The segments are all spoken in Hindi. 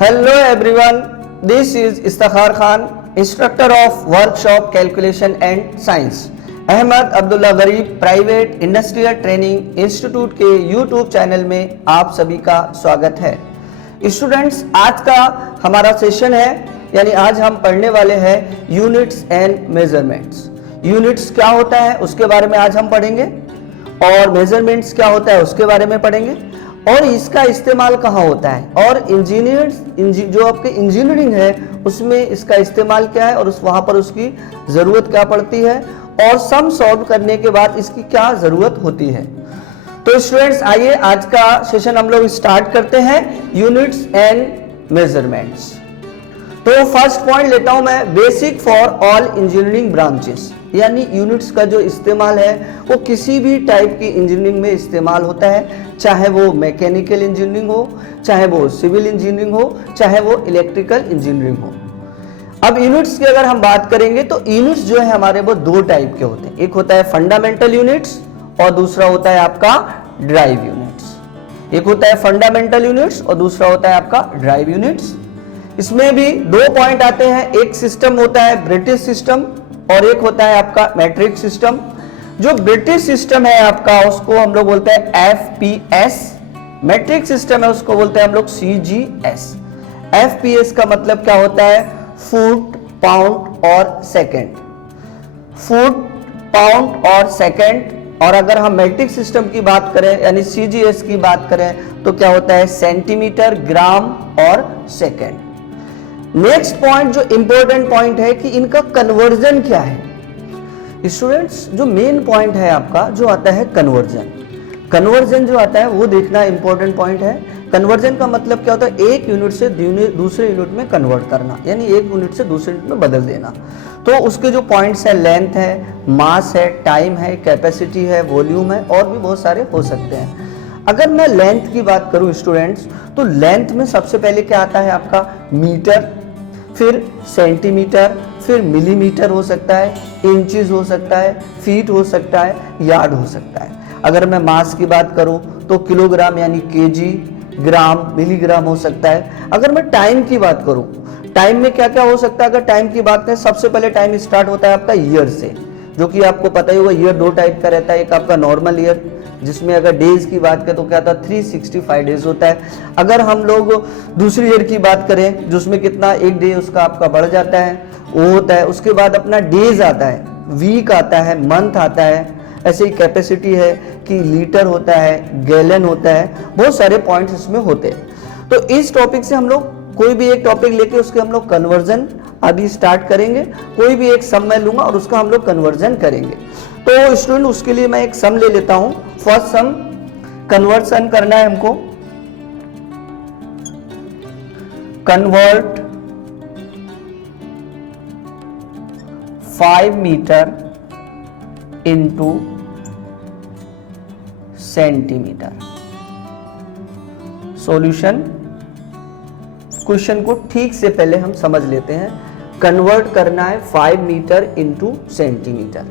Hello everyone, this is Istakhar Khan, instructor of Workshop Calculation and Science. Ahmad Abdullah गरीब प्राइवेट इंडस्ट्रियल ट्रेनिंग इंस्टीट्यूट के यूट्यूब चैनल में आप सभी का स्वागत है। स्टूडेंट्स, आज का हमारा सेशन है, यानी आज हम पढ़ने वाले हैं यूनिट्स एंड मेजरमेंट्स। यूनिट्स क्या होता है उसके बारे में आज हम पढ़ेंगे और मेजरमेंट्स क्या होता है उसके बारे में पढ़ेंगे और इसका इस्तेमाल कहाँ होता है और जो आपके इंजीनियरिंग है उसमें इसका इस्तेमाल क्या है और वहाँ पर उसकी ज़रूरत क्या पड़ती है और सम सॉल्व करने के बाद इसकी क्या ज़रूरत होती है। तो स्टूडेंट्स, आइए आज का सेशन हम लोग स्टार्ट करते हैं यूनिट्स एंड मेजरमेंट्स। तो फर्स्ट पॉइंट लेता हूं मैं, basic for all engineering branches, यानी यूनिट्स का जो इस्तेमाल है वो किसी भी टाइप की इंजीनियरिंग में इस्तेमाल होता है, चाहे वो मैकेनिकल इंजीनियरिंग हो, चाहे वो सिविल इंजीनियरिंग हो, चाहे वो इलेक्ट्रिकल इंजीनियरिंग हो। अब यूनिट्स की अगर हम बात करेंगे तो यूनिट्स जो है हमारे वो दो टाइप के होते हैं, एक होता है फंडामेंटल यूनिट्स और दूसरा होता है आपका ड्राइव यूनिट्स। एक होता है फंडामेंटल यूनिट्स और दूसरा होता है आपका ड्राइव यूनिट्स। इसमें भी दो पॉइंट आते हैं, एक सिस्टम होता है ब्रिटिश सिस्टम और एक होता है आपका मैट्रिक सिस्टम। जो ब्रिटिश सिस्टम है आपका उसको हम लोग बोलते हैं FPS, मैट्रिक सिस्टम है उसको बोलते हैं हम लोग CGS। FPS का मतलब क्या होता है, फुट, पाउंड और सेकंड, फुट, पाउंड और सेकंड। और अगर हम मैट्रिक सिस्टम की बात करें यानी CGS की बात करें तो क्या होता है, सेंटीमीटर, ग्राम और सेकंड। नेक्स्ट पॉइंट जो इंपॉर्टेंट पॉइंट है कि इनका कन्वर्जन क्या है। स्टूडेंट्स, जो मेन पॉइंट है आपका जो आता है कन्वर्जन, कन्वर्जन जो आता है वो देखना इंपॉर्टेंट पॉइंट है। कन्वर्जन का मतलब क्या होता है, एक यूनिट से दूसरे यूनिट में कन्वर्ट करना, यानी एक यूनिट से दूसरे यूनिट में बदल देना। तो उसके जो पॉइंट्स है, लेंथ है, मास है, टाइम है, कैपेसिटी है, वॉल्यूम है और भी बहुत सारे हो सकते हैं। अगर मैं लेंथ की बात करूं स्टूडेंट्स, तो लेंथ में सबसे पहले क्या आता है आपका मीटर, फिर सेंटीमीटर, फिर मिलीमीटर हो सकता है, इंचेस हो सकता है, फीट हो सकता है, यार्ड हो सकता है। अगर मैं मास की बात करूं तो किलोग्राम यानी केजी, ग्राम, मिलीग्राम हो सकता है। अगर मैं टाइम की बात करूं, टाइम में क्या क्या हो सकता है, अगर टाइम की बात करें सबसे पहले टाइम स्टार्ट होता है आपका ईयर से, जो कि आपको पता ही होगा ईयर दो टाइप का रहता है, एक आपका नॉर्मल ईयर जिसमें अगर डेज की बात करें तो क्या था 365 डेज होता है। अगर हम लोग दूसरी ईयर की बात करें जिसमें कितना एक डे उसका आपका बढ़ जाता है वो होता है। उसके बाद अपना डेज आता है, वीक आता है, मंथ आता है, ऐसे ही कैपेसिटी है कि लीटर होता है, गैलन होता है, बहुत सारे पॉइंट्स इसमें होते हैं। तो इस टॉपिक से हम लोग कोई भी एक टॉपिक लेके उसके हम लोग कन्वर्जन अभी स्टार्ट करेंगे। कोई भी एक सम मैं लूंगा और उसका हम लोग कन्वर्जन करेंगे। तो स्टूडेंट, उसके लिए मैं एक सम ले लेता हूं। फर्स्ट सम कन्वर्सन करना है हमको, convert 5 metre into centimetre. Solution, question को ठीक से पहले हम समझ लेते हैं। कन्वर्ट करना है 5 मीटर इंटू सेंटीमीटर।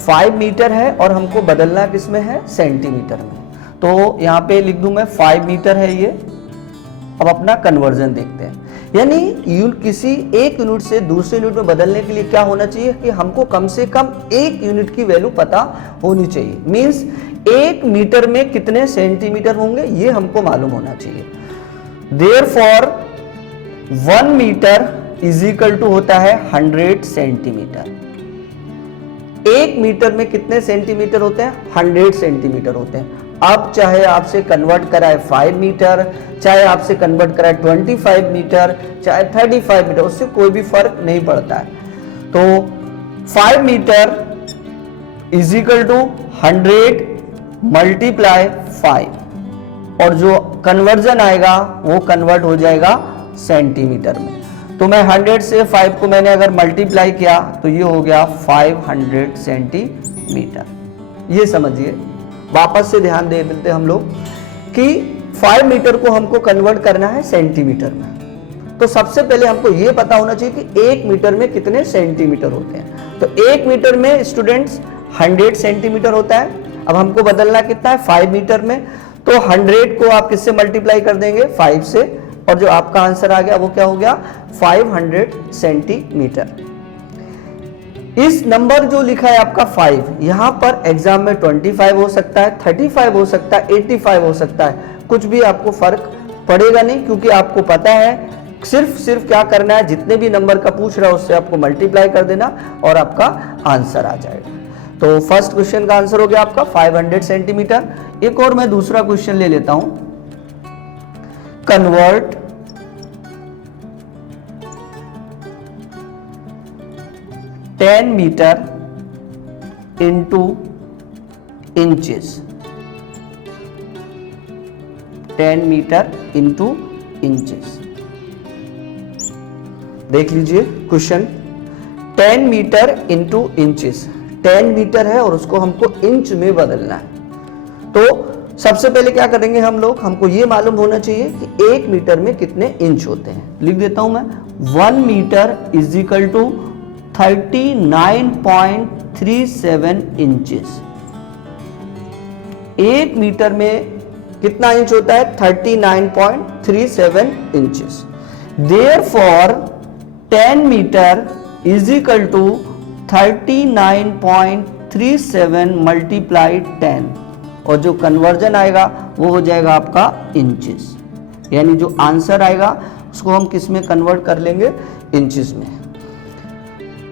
5 मीटर है और हमको बदलना किसमें है, सेंटीमीटर में। तो यहाँ पे लिख दूं मैं 5 मीटर है ये। अब अपना कन्वर्जन देखते हैं, यानी किसी एक यूनिट से दूसरे यूनिट में बदलने के लिए क्या होना चाहिए कि हमको कम से कम एक यूनिट की वैल्यू पता होनी चाहिए। मींस एक मीटर में कितने सेंटीमीटर होंगे ये हमको मालूम होना चाहिए। Therefore 1 metre is equal to होता है 100 सेंटीमीटर। एक मीटर में कितने सेंटीमीटर होते हैं, 100 सेंटीमीटर होते हैं। अब चाहे आपसे कन्वर्ट कराए 5 मीटर, चाहे आपसे कन्वर्ट कराए 25 मीटर, चाहे 35 मीटर, उससे कोई भी फर्क नहीं पड़ता है। तो 5 metre is equal to 100 multiply 5 और जो कन्वर्जन आएगा वो कन्वर्ट हो जाएगा सेंटीमीटर में। तो मैं 100 से 5 को मैंने अगर मल्टीप्लाई किया तो ये हो गया 500 सेंटीमीटर। ये समझिए, वापस से ध्यान दे देते हम लोग कि 5 मीटर को हमको कन्वर्ट करना है सेंटीमीटर में। तो सबसे पहले हमको ये पता होना चाहिए कि 1 मीटर में कितने सेंटीमीटर होते हैं। तो 1 मीटर में स्टूडेंट्स 100 सेंटीमीटर होता है। अब हमको बदलना कितना है, 5 मीटर में। तो 100 को आप किससे मल्टीप्लाई कर देंगे, 5 से। और जो आपका आंसर आ गया वो क्या हो गया 500 सेंटीमीटर। इस नंबर जो लिखा है आपका 5, यहां पर एग्जाम में 25 हो सकता है, 35 हो सकता है, 85 हो सकता है, कुछ भी आपको फर्क पड़ेगा नहीं, क्योंकि आपको पता है सिर्फ क्या करना है, जितने भी नंबर का पूछ रहा है उससे आपको मल्टीप्लाई कर देना और आपका आंसर आ जाएगा। तो फर्स्ट क्वेश्चन का आंसर हो गया आपका 500 सेंटीमीटर। एक और मैं दूसरा क्वेश्चन ले लेता हूं, convert 10 metre into inches, 10 metre into inches. देख लीजिए question, 10 metre into inches, 10 metre है और उसको हमको इंच में बदलना है। तो सबसे पहले क्या करेंगे हम लोग, हमको ये मालूम होना चाहिए कि 1 मीटर में कितने इंच होते हैं। लिख देता हूं मैं, 1 metre is equal to 39.37 inches. 1 metre में कितना इंच होता है 39.37 inches. Therefore 10 metre is equal to 39.37 multiply 10, और जो कन्वर्जन आएगा वो हो जाएगा आपका इंचेस, यानी जो आंसर आएगा उसको हम किस में कन्वर्ट कर लेंगे, इंचेस में।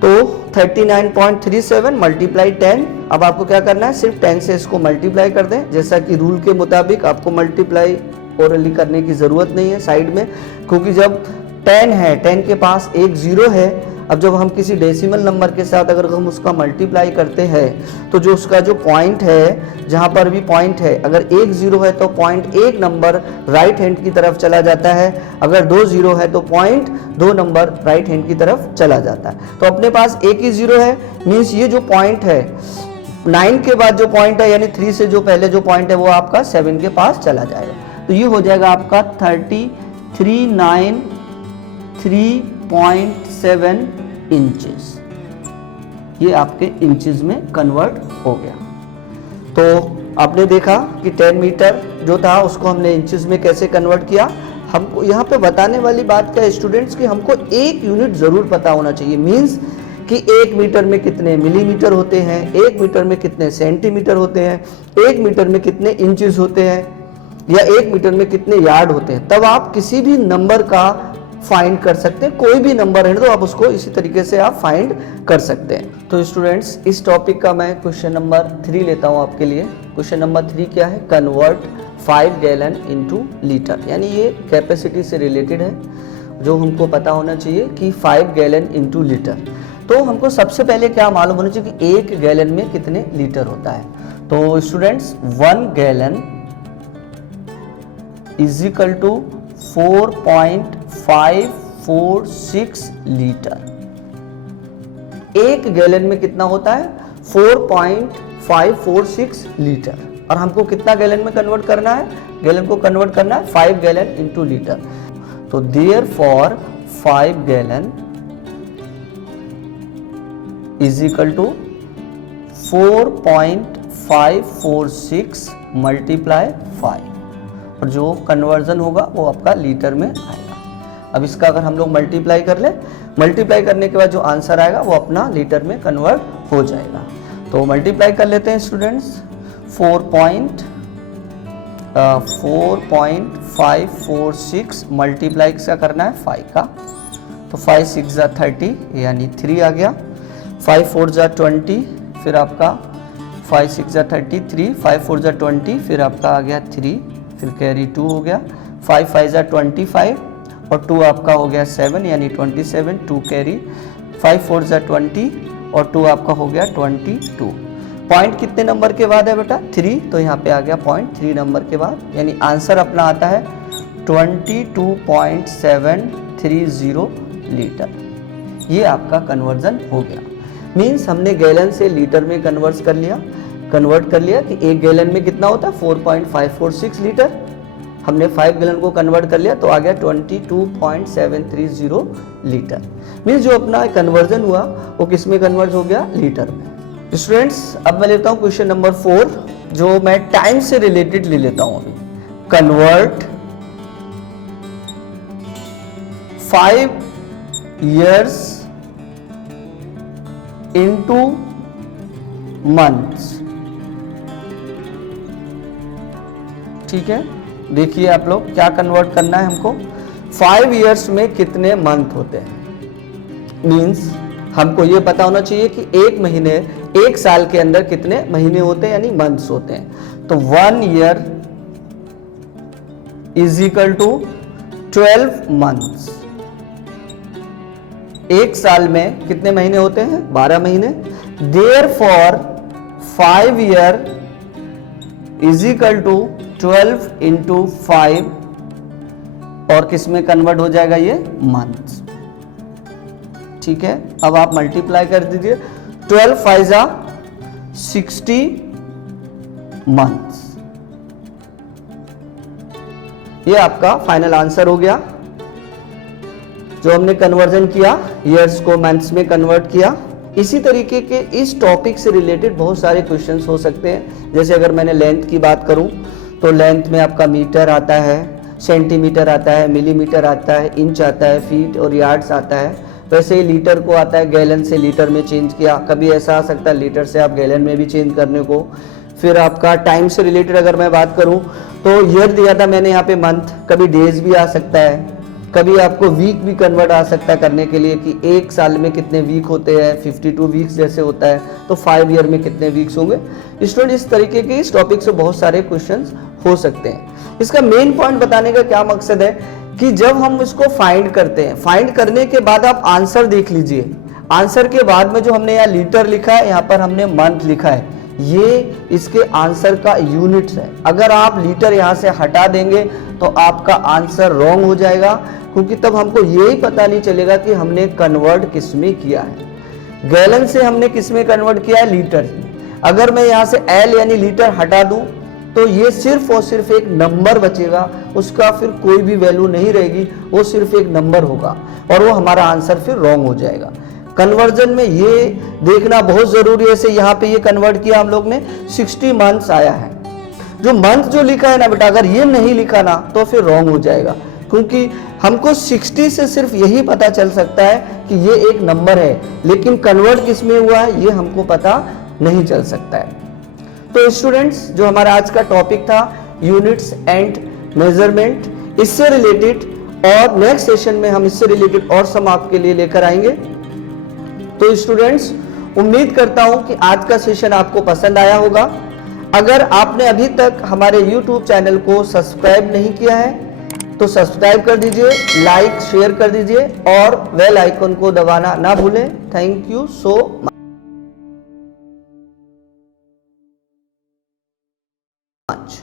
तो 39.37 मल्टीप्लाई 10, अब आपको क्या करना है, सिर्फ 10 से इसको मल्टीप्लाई कर दें, जैसा कि रूल के मुताबिक आपको मल्टीप्लाई ओरली करने की जरूरत नहीं है साइड में, क्योंकि जब 10 है, 10 के पास एक जीरो है, अब जब हम किसी डेसिमल नंबर के साथ अगर हम उसका मल्टीप्लाई करते हैं तो जो उसका जो पॉइंट है, जहां पर भी पॉइंट है, अगर एक जीरो है तो पॉइंट एक नंबर राइट हैंड की तरफ चला जाता है, अगर 2 जीरो है तो पॉइंट 2 नंबर राइट हैंड की तरफ चला जाता है। तो अपने पास एक ही जीरो है, मीन्स ये जो पॉइंट है 9 के बाद जो पॉइंट है, यानी 3 से जो पहले जो पॉइंट है वो आपका 7 के पास चला जाएगा। तो ये हो जाएगा आपका 33.7 इंचेस, ये आपके इंचेस में कन्वर्ट हो गया। तो आपने देखा कि 10 मीटर जो था उसको हमने इंचेस में कैसे कन्वर्ट किया। हमको यहाँ पे बताने वाली बात क्या है स्टूडेंट्स, कि हमको एक यूनिट जरूर पता होना चाहिए, मीन्स कि 1 मीटर में कितने मिलीमीटर होते हैं, 1 मीटर में कितने सेंटीमीटर होते हैं, 1 मीटर में कितने इंचेस होते हैं, या 1 मीटर में कितने यार्ड होते हैं। तब आप किसी भी नंबर का फाइंड कर सकते हैं, कोई भी नंबर है तो आप उसको इसी तरीके से आप फाइंड कर सकते हैं। तो स्टूडेंट्स, इस टॉपिक का मैं क्वेश्चन नंबर 3 लेता हूं आपके लिए। क्वेश्चन नंबर 3 क्या है, कन्वर्ट 5 गैलन इनटू लीटर, यानी ये कैपेसिटी से रिलेटेड है, जो हमको पता होना चाहिए कि 5 गैलन इनटू लीटर। तो हमको सबसे पहले क्या मालूम होना चाहिए कि 1 गैलन में कितने लीटर होता है। तो students, 1 gallon is equal to 4.546 litre. 1 gallon में कितना होता है 4.546 लीटर, और हमको कितना गैलन में कन्वर्ट करना है, गैलन को कन्वर्ट करना है 5 गैलन इंटू लीटर। तो therefore 5 gallon is equal to 4.546 multiply 5, और जो कन्वर्जन होगा वो आपका लीटर में आएगा। अब इसका अगर हम लोग मल्टीप्लाई कर ले, मल्टीप्लाई करने के बाद जो आंसर आएगा वो अपना लीटर में कन्वर्ट हो जाएगा। तो मल्टीप्लाई कर लेते हैं स्टूडेंट्स, 4.546 मल्टीप्लाई किसका करना है 5 का, तो 5 6 जा 30 यानी 3 आ गया, 5 4 जा 20, फिर आपका 5 6 जा 33, 5 4 जा 20, फिर आपका आ गया 3, फिर कैरी 2 हो गया, 5 5 जा 25 और 2 आपका हो गया 7 यानी 27, 2 कैरी, 5 4 जा 20 और 2 आपका हो गया 22। पॉइंट कितने नंबर के बाद है बेटा 3, तो यहाँ पे आ गया पॉइंट 3 नंबर के बाद, यानी आंसर अपना आता है 22.730 लीटर। ये आपका कन्वर्जन हो गया। मीन्स हमने गैलन से लीटर में कन्वर्ट कर लिया कि 1 गैलन में कितना होता है 4.546 लीटर। हमने 5 गैलन को कन्वर्ट कर लिया तो आ गया 22.730 लीटर। मीन्स जो अपना कन्वर्जन हुआ वो किस में कन्वर्ट हो गया, लीटर में। स्टूडेंट्स, अब मैं लेता हूं क्वेश्चन नंबर 4, जो मैं टाइम से रिलेटेड ले लेता हूं अभी। Convert 5 years into months। ठीक है, देखिए आप लोग क्या कन्वर्ट करना है हमको। 5 years में कितने मंथ होते हैं, मीन्स हमको ये पता होना चाहिए कि एक महीने, एक साल के अंदर कितने महीने होते हैं, यानी मंथ्स होते हैं। तो 1 year is equal to 12 months. एक साल में कितने महीने होते हैं, 12 महीने। देयरफॉर 5 year is equal to 12 into 5, और किस में कन्वर्ट हो जाएगा ये, मंथ्स। ठीक है, अब आप मल्टीप्लाई कर दीजिए। 12 5 60 मंथ्स। ये आपका फाइनल आंसर हो गया, जो हमने कन्वर्जन किया, ईयर्स को मंथ्स में कन्वर्ट किया। इसी तरीके के इस टॉपिक से रिलेटेड बहुत सारे क्वेश्चंस हो सकते हैं। जैसे अगर मैंने लेंथ की बात करूं तो लेंथ में आपका मीटर आता है, सेंटीमीटर आता है, मिलीमीटर आता है, इंच आता है, फीट और यार्ड्स आता है। वैसे ही लीटर को आता है, गैलन से लीटर में चेंज किया, कभी ऐसा आ सकता है लीटर से आप गैलन में भी चेंज करने को। फिर आपका टाइम से रिलेटेड अगर मैं बात करूं तो ईयर दिया था मैंने यहाँ पे मंथ, कभी डेज भी आ सकता है, कभी आपको वीक भी कन्वर्ट आ सकता है करने के लिए कि एक साल में कितने वीक होते हैं, 52 वीक्स जैसे होता है, तो 5 ईयर में कितने वीक्स होंगे। स्टूडेंट इस तरीके के इस टॉपिक से बहुत सारे क्वेश्चंस हो सकते हैं। इसका मेन पॉइंट बताने का क्या मकसद है कि जब हम इसको फाइंड करते हैं, फाइंड करने के बाद आप आंसर देख लीजिए। आंसर के बाद में जो हमने यहाँ लीटर लिखा है, यहाँ पर हमने मंथ लिखा है, ये इसके आंसर का यूनिट्स है। अगर आप लीटर यहाँ से हटा देंगे तो आपका आंसर रॉन्ग हो जाएगा, क्योंकि तब हमको यही पता नहीं चलेगा कि हमने कन्वर्ट किस में किया है। गैलन से हमने किस में कन्वर्ट किया है, लीटर ही। अगर मैं यहाँ से एल यानी लीटर हटा दूं तो ये सिर्फ और सिर्फ एक नंबर बचेगा, उसका फिर कोई भी वैल्यू नहीं रहेगी, वो सिर्फ एक नंबर होगा और वो हमारा आंसर फिर रॉन्ग हो जाएगा। कन्वर्जन में ये देखना बहुत जरूरी है। जैसे यहाँ पे ये कन्वर्ट किया हम लोग ने, 60 मंथ्स आया है। जो मंथ जो लिखा है ना बेटा, अगर ये नहीं लिखा ना तो फिर रॉन्ग हो जाएगा, क्योंकि हमको 60 से सिर्फ यही पता चल सकता है कि ये एक नंबर है, लेकिन कन्वर्ट किस में हुआ है ये हमको पता नहीं चल सकता है। तो स्टूडेंट्स, जो हमारा आज का टॉपिक था यूनिट्स एंड मेजरमेंट, इससे रिलेटेड और नेक्स्ट सेशन में हम इससे रिलेटेड और सम आपके लिए लेकर आएंगे। तो स्टूडेंट्स, उम्मीद करता हूं कि आज का सेशन आपको पसंद आया होगा। अगर आपने अभी तक हमारे YouTube चैनल को सब्सक्राइब नहीं किया है तो सब्सक्राइब कर दीजिए, लाइक शेयर कर दीजिए और बेल आइकन को दबाना ना भूलें। Thank you so much.